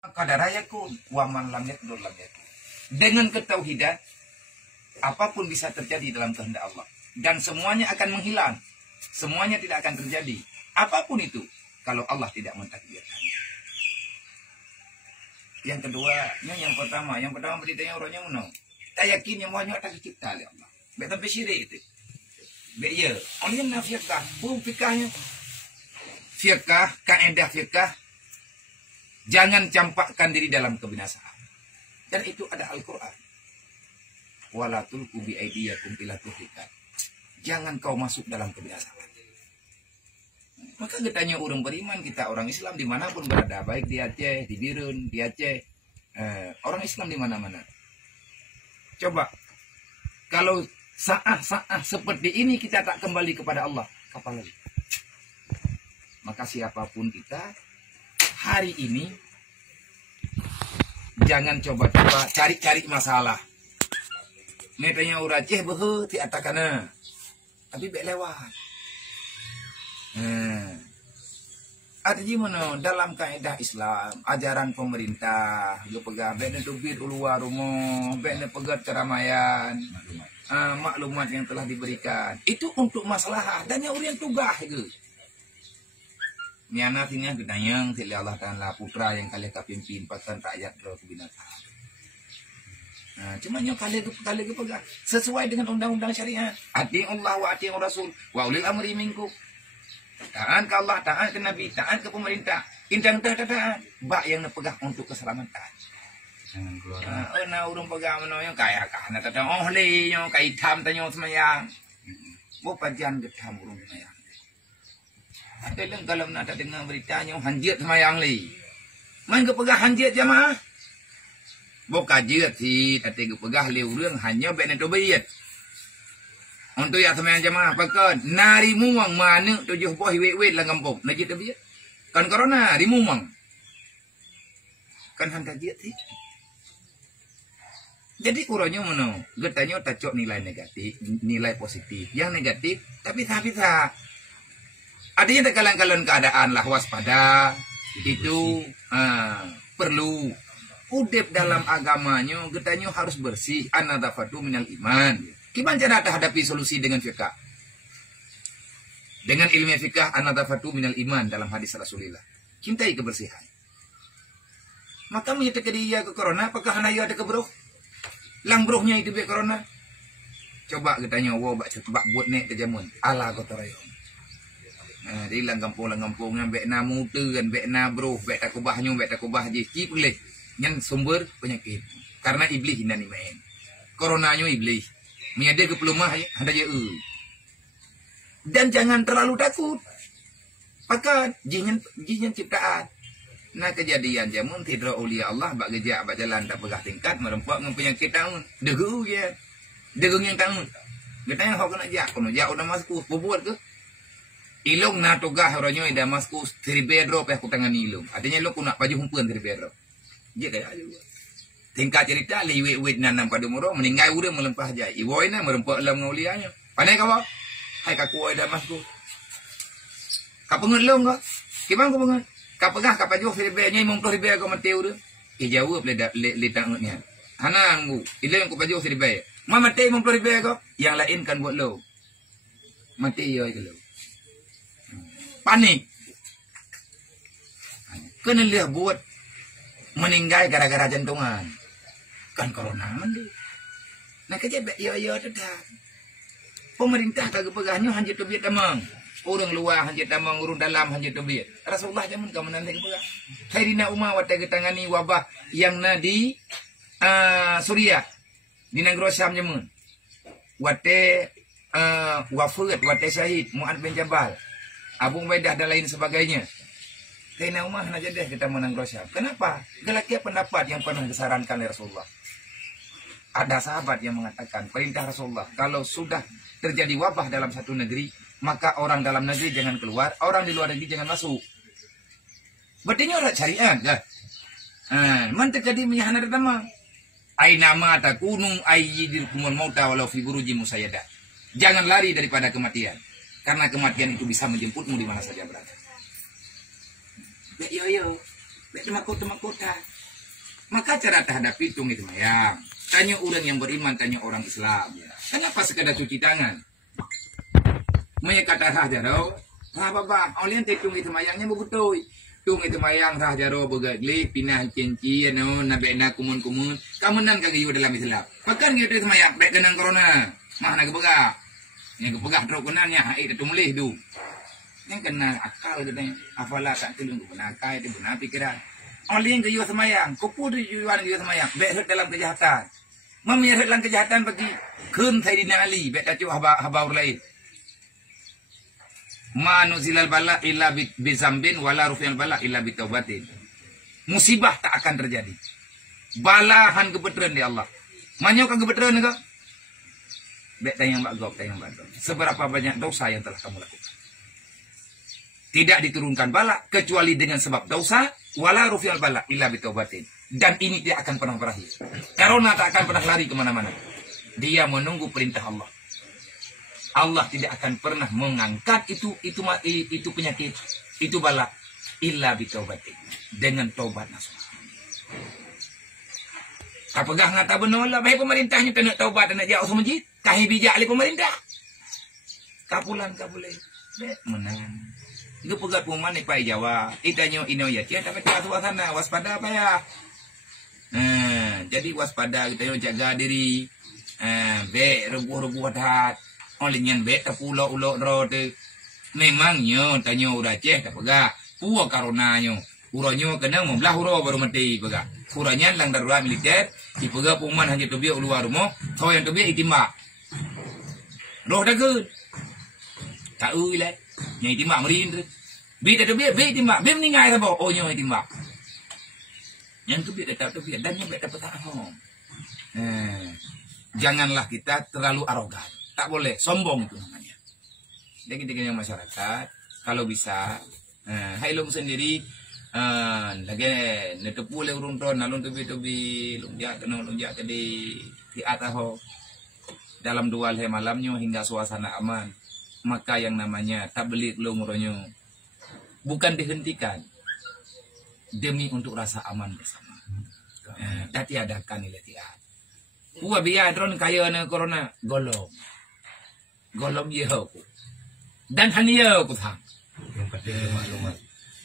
Kadara yakun wa man lam yakun lam yakun. Dengan ketauhidan apapun bisa terjadi dalam kehendak Allah dan semuanya akan menghilang. Semuanya tidak akan terjadi. Apapun itu kalau Allah tidak mentakdirkannya. Yang kedua, yang pertama beritanya orangnya mana? Tak yakin yang banyak tak dicipta oleh Allah. Baik sampai syirik itu. Baik ya, orang yang fikah, fikahnya. Fikah, kaedah fikah, jangan campakkan diri dalam kebinasaan. Dan itu ada Al-Quran. Wala tulqu bi aydiyakum ila tuhlikat. Jangan kau masuk dalam kebinasaan. Maka katanya orang beriman, kita orang Islam dimanapun berada, baik di Aceh, di Birun, di Aceh, orang Islam di mana-mana. Coba, kalau saat seperti ini kita tak kembali kepada Allah, kapan lagi? Maka siapapun kita, hari ini, jangan coba-coba cari-cari masalah. Netanya orang Aceh behe, tiatakana. Tapi baik lewat. Artinya mana dalam kaedah Islam, ajaran pemerintah, dia pegang bekna dubit uluar rumah, bekna pegang keramaian, maklumat yang telah diberikan. Itu untuk masalah dan yang orang tugas ke. Ni anak ini gedanyang sila Allah Taala putra yang kalian kapimpin pasan rakyat ro kebinasaan. Cuma yang kalian pegang sesuai dengan undang-undang syariat. Ati Allah wa ati Rasul wa ulil amri minkum. Taat ke Allah, taat ke Nabi, taat ke pemerintah. Intang taat. Bak yang pegang untuk keselamatan. Jangan keluar. Orang pegang mana yang kaya kan? Kata li, yang kaya hitam tanya semayang. Bukan jangan getam urung semayang. Ada yang kalau nak dengar beritanya hanjit semayang li. Main ke pegang hanjit jamaah. Bukan jit sih, tapi ke pegang li urang hanya benar tu bayat. Untuk yang semayang jamaah pakai nari muang mana 7 buah wet lah kampung. Najit tapi kan corona di muang. Kan hantar dia sih. Jadi kurangnya mana? Getanya tak nilai negatif, nilai positif. Yang negatif tapi tak bisa. Adanya terkalang-kalang keadaan lah waspada. Itu perlu. Udep dalam agamanya getanya harus bersih. An-nadafatu minal iman. Gimana cara hadapi solusi dengan fikah? Dengan ilmiah fikah an-nadafatu minal iman dalam hadis Rasulullah. Cintai kebersihan. Maka menyatakan dia ke corona, apakah hanaya ada kebroh? Langbrohnya itu biar corona. Coba katanya, wow, bak buat nek ke jamun. Ala kotorayong. Di lang kampung-kampungnya, bek na muteran, bek na broh, bek takubahnya, bek takubah je. Boleh. Yang sumber penyakit. Karena iblis hina ni main. Coronanya iblis. Miada ke pelumah ada je. Dan jangan terlalu takut. Maka jinnya ciptaan. Nah kejadian jamun tidra ulia Allah bak gejak bak jalan tak pegah tingkat merempak dengan penyakit tahun. Degu ya. Degu yang tahun. Katanya hok nak jak kono jak udah masuk buat ke. Ilung na tugah orangnya ida masuk 3 bedroom aku tangan ilung. Artinya lo ku nak baju humpuan 3 bedroom. Dia kayak aja. Tingkat cerita liwet nanam pada murah meninggal udah melempah jai. Iwoy na merempak lam ngaulianya. Pandai kau? Hai kaku ada masku. Kau pengelong kau? Gimana kau pengen? Kau pegah kau pajuh ribunya 50 ribu kau mati udah. Jawab le tangutnya. Hana anggu. Ile yang kau pajuh ribu. Mama mati 50 ribu kau. Yang lain kan buat lo. Mati yo itu lo. Panik. Kena lihat buat meninggal gara-gara jantungan. Kan corona mandi. Nah kerja ya tetap. Pemerintah kagak pegahnya hanya tebiat tamang. Orang luar hanya tamang, orang dalam hanya tebiat. Rasulullah zaman kamu nanti pegah. Sayyidina Umar wate ketangani wabah yang di Suriah di negara Syam jamun. Wate wafat, wate syahid Mu'ad bin Jabal, Abu Ubaidah dan lain sebagainya. Sayyidina Umar nak jadi kita menang Syam. Kenapa? Gelakia pendapat yang pernah disarankan oleh Rasulullah. Ada sahabat yang mengatakan perintah Rasulullah kalau sudah terjadi wabah dalam satu negeri maka orang dalam negeri jangan keluar, orang di luar negeri jangan masuk. Berarti orang syariat dah. Man terjadi menyahana datama. Aina ma takunu ayyidirkumul mauta walau fi buruji musayyadah. Jangan lari daripada kematian. Karena kematian itu bisa menjemputmu di mana saja berada. Yo. Bek temakut-temakutan. Maka cara terhadap itu mayang. Tanya orang yang beriman, tanya orang Islam. Kenapa sekadar cuci tangan? Mereka kata sah jaro. Baba, olian tetung itu mayangnya bebutoy. Tung itu mayang sah jaro begaglik pinah kenci ano nabena kumun-kumun. Kamunan kagayo dalam Islam. Pakan gitu itu mayang bek kenang corona. Mah na gebega. Yang gebega tro kunannya hai itu mulih du. Yang kena akal katanya. Apalah tak tulung guna akal itu guna pikiran. Olian gayo semayang, kupu tujuan gayo semayang. Bek dalam kejahatan. Memirat dalam kejahatan bagi kun Sayyidina Ali bek tacu haba lain. Manuzilal bala illa bizambin wala rufi'al bala illa bitaubatin. Musibah tak akan terjadi. Balahan kebetulan di Allah. Manyo kan kebetulan enggak? Bek tayang mbak gop. Seberapa banyak dosa yang telah kamu lakukan? Tidak diturunkan bala kecuali dengan sebab dosa, wala rufi'al bala illa bitaubatin. Dan ini tidak akan pernah berakhir. Corona tak akan pernah lari kemana-mana. Dia menunggu perintah Allah. Allah tidak akan pernah mengangkat itu penyakit, itu bala illa bitaubatin, dengan taubat nasuha. Apakah ngata benola baik pemerintahnya kena taubat dan jauh masjid, kahi bijak oleh pemerintah. Kapulan kabule. Menang. Itu pegat puman ni pai Jawa. Itanyo ino ya tia tapi suasana waspada apa ya? Jadi waspada kita yo jaga diri. Be rebuh-rebuh hat. Olehnya be tapulo ulo rode. Memangnya tanyo udah ceh tak pegak. Puwa karonanyo. Uronyo kena membelah uro baru mati pegak. Uranya lang darurat militer. Dipegak puman hanya tu biar luar rumah. Kau yang tu biar itimbak. Roh dah ke? Tak uilah. Yang itimbak merindra. Bi tak tu biar itimbak. Bi meninggal apa? Oh nyo itimbak. Yang tu biar tak tu biar dan yang biar dapat tak hong. Janganlah kita terlalu arogan. Tak boleh, sombong itu namanya. Jadi dengan masyarakat, kalau bisa, hai lom sendiri, lagi netepu le urung ton, nalun tubi lunjak ke di atas ho. Dalam 2 hari malamnya hingga suasana aman, maka yang namanya tabligh lumurnya bukan dihentikan demi untuk rasa aman bersama. Tapi adakan nilai tiap. Wah biar drone kaya na corona golong ye aku dan hanya aku thang yang penting maklumat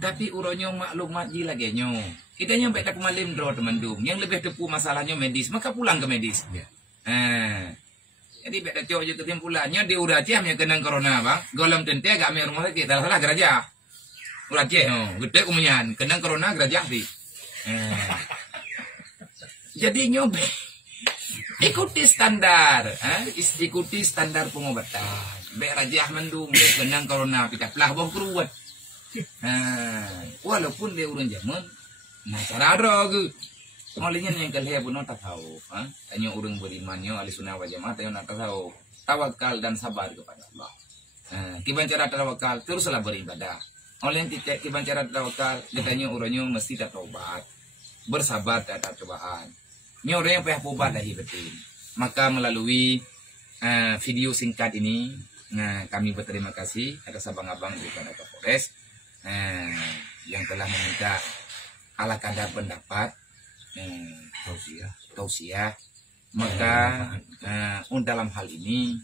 tapi uronyo maklumat ji lagi nyo kita nyampe tak malim draw teman dum yang lebih tepu masalahnya medis maka pulang ke medis jadi beda cowok je kesimpulannya di udah ciamnya kena corona bang golong tente agak me rumah sakit salah geraja ulah ceh gede kemudian kena corona geraja sih jadi nyobe ikuti standar, ikuti standar pengobatan. Bek rajah mendung, bek benang corona, kita pelah bawah keruat. Walaupun dia urun zaman, nah cara ada Olehnya yang kalian pun tak tahu, tanya urun berimannya, ahli sunnah wal jamaah, tanya tak tahu, tawakal dan sabar kepada Allah. Kiban cara tawakal, teruslah beribadah. Oleh yang tidak kiban cara tawakal, katanya urunnya mesti tak taubat, bersabar terhadap cobaan. Ini orang yang payah pubat dari betul. Maka melalui video singkat ini, kami berterima kasih atas abang-abang daripada Kapolres yang telah meminta ala kadar pendapat tausiah. Maka dalam hal ini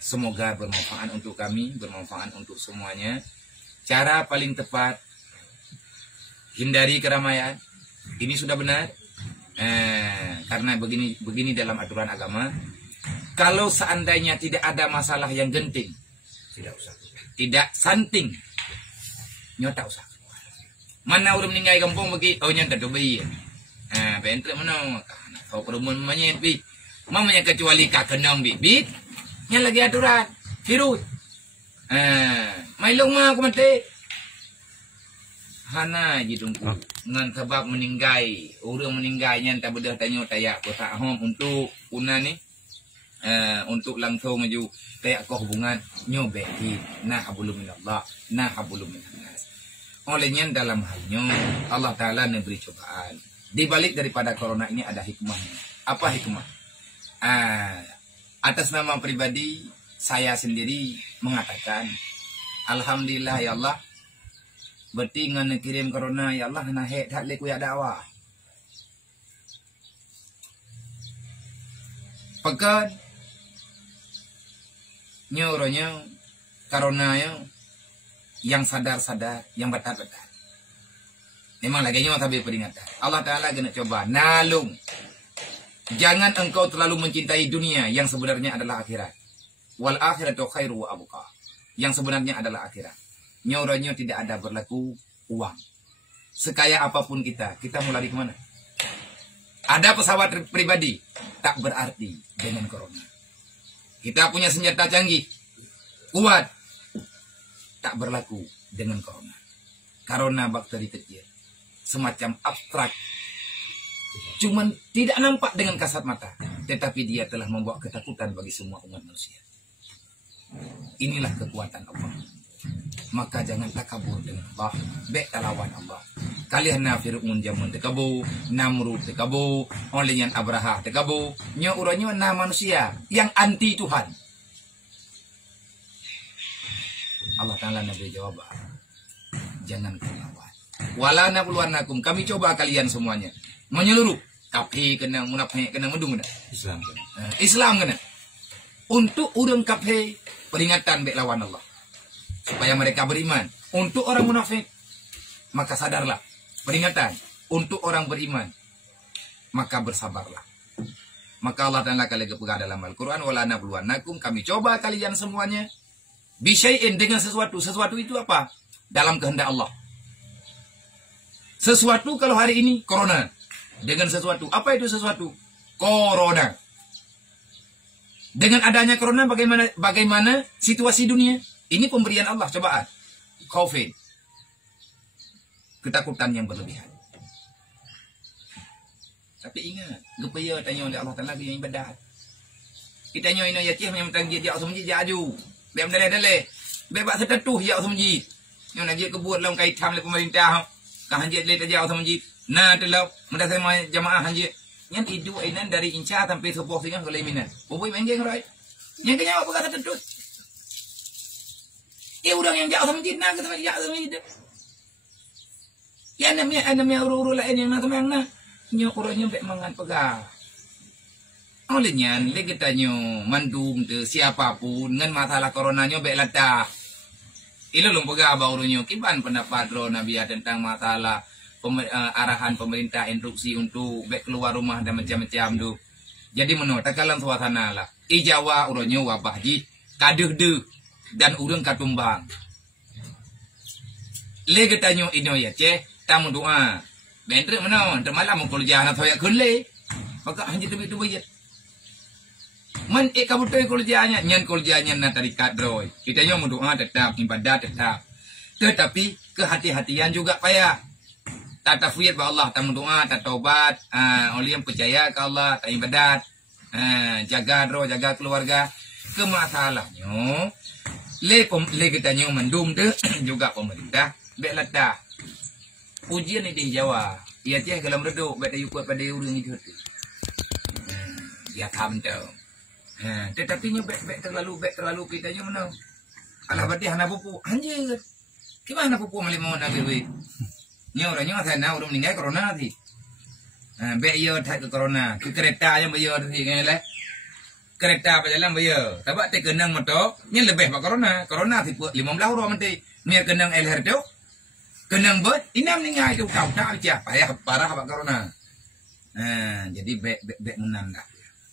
semoga bermanfaat untuk kami, bermanfaat untuk semuanya. Cara paling tepat hindari keramaian. Ini sudah benar. Karena begini dalam aturan agama. Kalau seandainya tidak ada masalah yang genting, tidak santing, nyota usah. Mana udah meninggal kampung bagi, oh nyata tu bayi. Pentre mana? Kau perumun mamanya bi, mamanya kecuali kak kenang bibit, nya lagi aturan virus. Mailong mah aku mati. Hana jidungku ngan sebab meninggal orang meninggalnya tak bedah tanya tayak ko tak hom untuk una ni untuk langsung maju tayak ko hubungan nyobe nah habulum minallah nah habulum minannas. Olehnya dalam halnya Allah Taala memberi cobaan. Di balik daripada corona ini ada hikmahnya. Apa hikmah? Atas nama pribadi saya sendiri mengatakan alhamdulillah ya Allah, berarti ngana kirim corona ya Allah na hek tak le kuya dakwah. Pekan nyuruhnya corona yang sadar-sadar, yang betul-betul. Memang lagi nyawa tapi peringatan. Allah Ta'ala kena coba nalung. Jangan engkau terlalu mencintai dunia yang sebenarnya adalah akhirat. Wal akhiratu khairu wa abqa. Yang sebenarnya adalah akhirat. Nyoranya tidak ada berlaku uang. Sekaya apapun kita mulai di kemana? Ada pesawat pribadi, tak berarti dengan corona. Kita punya senjata canggih, kuat, tak berlaku dengan corona. Corona bakteri kecil, semacam abstrak. Cuman tidak nampak dengan kasat mata, tetapi dia telah membawa ketakutan bagi semua umat manusia. Inilah kekuatan Allah. Maka jangan takabur dengan Allah. Baik lawan Allah. Kalian Fir'aun jamun tekabu, Namrud tekabu, oleh Abraha tekabu, nya uranya na manusia yang anti Tuhan. Allah Ta'ala Nabi jawab, jangan lawan. Wala nabluwannakum, kami coba kalian semuanya. Menyeluruh. Kafir kena, munafik kena, mendung kena. Islam kena. Islam kena. Untuk orang kafir, peringatan baik lawan Allah. Supaya mereka beriman. Untuk orang munafik, maka sadarlah. Peringatan. Untuk orang beriman, maka bersabarlah. Maka Allah Ta'ala kali kepegang dalam Al-Quran, wala nabluwannakum, kami coba kalian semuanya. Bisyai'in, dengan sesuatu. Sesuatu itu apa? Dalam kehendak Allah. Sesuatu kalau hari ini, corona. Dengan sesuatu. Apa itu sesuatu? Corona. Dengan adanya corona, bagaimana situasi dunia? Ini pemberian Allah, cobaan. COVID. Ketakutan yang berlebihan. Tapi ingat, gepaya tanya oleh Allah Ta'ala yang ibadat. Kita tanya ini ya cih yang mentanggit ya usah menjid jaju. Biar daleh-daleh. Bebak setetuh ya usah menjid. Yang nak kebut dalam kaitan oleh pemerintah. Kah hanjit le tajau usah menjid. Nah telau mendak sama jamaah hanjit. Yang itu ainan dari Inca sampai sebuah singa ke Leminan. Boboi menggeng rai. Yang kenyawa apa kata tetut. Orang yang jauh sama menjid nak sama jauh sama menjid. Ya namanya uru-uru lain yang nak sama yang nak. Nyo orangnya baik mangan pegang. Olehnya, kita nyo mandum tu siapapun dengan masalah coronanya baik latah. Ilo lum pegang barunya. Kiban pendapat roh Nabi tentang masalah arahan pemerintah instruksi untuk baik keluar rumah dan macam-macam tu. Jadi menurut takalan suasana lah. Ijawa orangnya wabah ji kaduh de dan urang katumbang. Le kita nyo ino ya ceh tamu doa. Bentre mana? Termalam mukul jahan atau ya kunle. Maka hanya tu bayar. Man kamu tu kerjanya, nyan kerjanya nak tarik kadroi. Kita nyo doa tetap, ibadat tetap. Tetapi kehati-hatian juga payah. Tak tafwid ba Allah, tak doa, tak taubat. Oleh yang percaya ke Allah, tak ibadat. Jaga roh, jaga keluarga. Kemasalahnya, le kita nyo mendum tu juga pemerintah. Baiklah dah. Ujian ini dijawab. Ia ceh kalau mereduk, baik dia kuat pada orang itu. Dia tham tu. Tetapi nya baik terlalu kita nya mana? Alah berarti hana pupu. Anjir. Gimana pupu malih mau nak duit? Nya orangnya sana orang meninggal corona ti. Baik ia tak ke corona. Ke kereta yang bayar ti kan lah. Kereta berjalan bayar. Tapi tak kenang motor, nya lebih pak corona. Corona ti 15 orang mesti. Nya kenang LR tu. Kenang buat, inam ningai tu kau tak aja payah parah apa corona. Jadi baik menanda.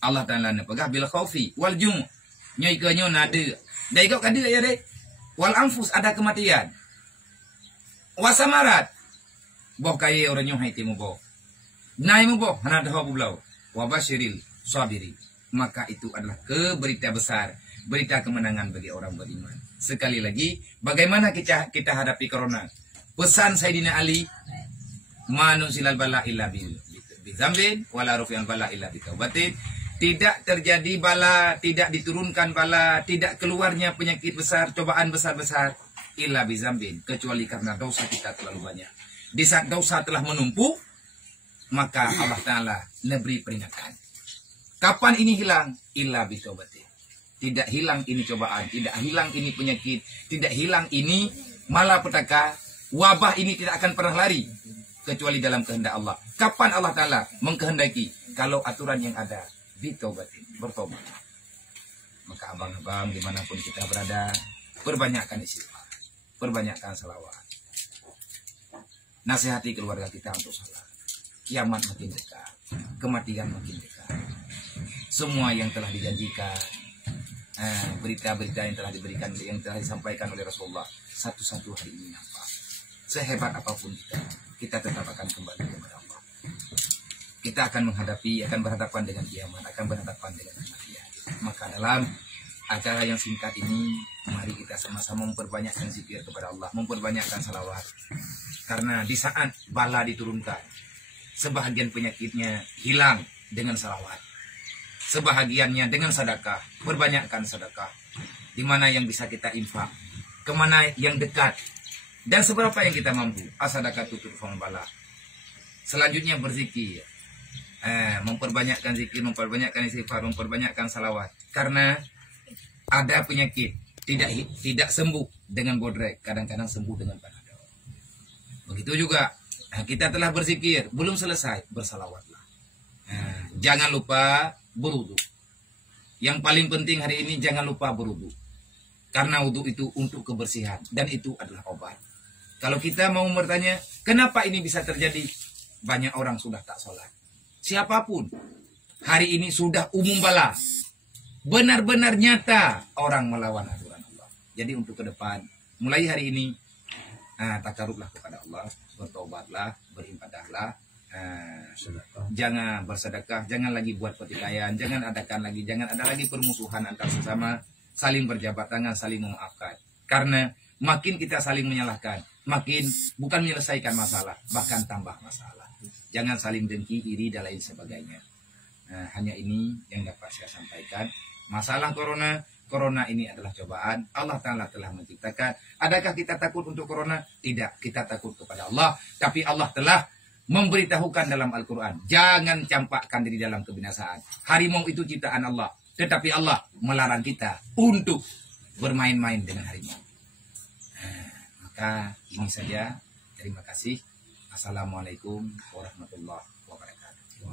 Allah Ta'ala ne pegah bil khaufi wal jum. Nyai ke nyo nade. Dai kau kada ya dek. Wal anfus ada kematian. Wasamarat. Boh kaya orang nyo hai timu boh. Nai mu boh hana dah bublau. Wa basyiril sabiri. Maka itu adalah berita besar, berita kemenangan bagi orang beriman. Sekali lagi, bagaimana kita hadapi corona? Pesan Sayyidina Ali, manusilal bala illa bizambin wala rufi'al bala illa bitaubatin. Tidak terjadi bala, tidak diturunkan bala, tidak keluarnya penyakit besar, cobaan besar-besar illa bizambin, kecuali karena dosa kita terlalu banyak. Di saat dosa telah menumpuk, maka Allah Ta'ala memberi peringatan. Kapan ini hilang? Illa bitaubatin. Tidak hilang ini cobaan, tidak hilang ini penyakit, tidak hilang ini malapetaka Wabah ini tidak akan pernah lari kecuali dalam kehendak Allah. Kapan Allah Ta'ala mengkehendaki? Kalau aturan yang ada ditobatin, bertobat. Maka abang-abang dimanapun kita berada, perbanyakkan istighfar, perbanyakkan salawat. Nasihati keluarga kita untuk salat. Kiamat makin dekat, kematian makin dekat. Semua yang telah dijanjikan, berita-berita yang telah diberikan, yang telah disampaikan oleh Rasulullah, satu-satu hari ini nampak. Sehebat apapun kita tetap akan kembali kepada Allah. Kita akan berhadapan dengan kiamat, akan berhadapan dengan kematian. Maka dalam acara yang singkat ini, mari kita sama-sama memperbanyakkan zikir kepada Allah, memperbanyakkan salawat. Karena di saat bala diturunkan, sebahagian penyakitnya hilang dengan salawat. Sebahagiannya dengan sedekah, perbanyakkan sedekah. Di mana yang bisa kita infak, kemana yang dekat, dan seberapa yang kita mampu. As-sadaqah tutur bala. Selanjutnya berzikir, memperbanyakkan zikir, memperbanyakkan istighfar, memperbanyakkan salawat. Karena ada penyakit tidak sembuh dengan bodrek, kadang-kadang sembuh dengan panadol. Begitu juga kita telah berzikir, belum selesai, bersalawatlah. Jangan lupa berwudu. Yang paling penting hari ini jangan lupa berwudu. Karena wudu itu untuk kebersihan dan itu adalah obat. Kalau kita mau bertanya, kenapa ini bisa terjadi? Banyak orang sudah tak sholat. Siapapun hari ini sudah umum bala. Benar-benar nyata orang melawan aturan Allah. Jadi untuk ke depan, mulai hari ini takarublah kepada Allah, bertobatlah, beribadahlah. Jangan bersedekah, jangan lagi buat pertikaian, jangan ada lagi permusuhan antar sesama, saling berjabat tangan, saling memaafkan. Karena makin kita saling menyalahkan, makin bukan menyelesaikan masalah, bahkan tambah masalah. Jangan saling dengki, iri dan lain sebagainya. Hanya ini yang dapat saya sampaikan. Masalah corona ini adalah cobaan. Allah Ta'ala telah menciptakan. Adakah kita takut untuk corona? Tidak, kita takut kepada Allah. Tapi Allah telah memberitahukan dalam Al-Quran, jangan campakkan diri dalam kebinasaan. Harimau itu ciptaan Allah, tetapi Allah melarang kita untuk bermain-main dengan harimau. Maka ini saja. Terima kasih. Assalamualaikum warahmatullahi wabarakatuh.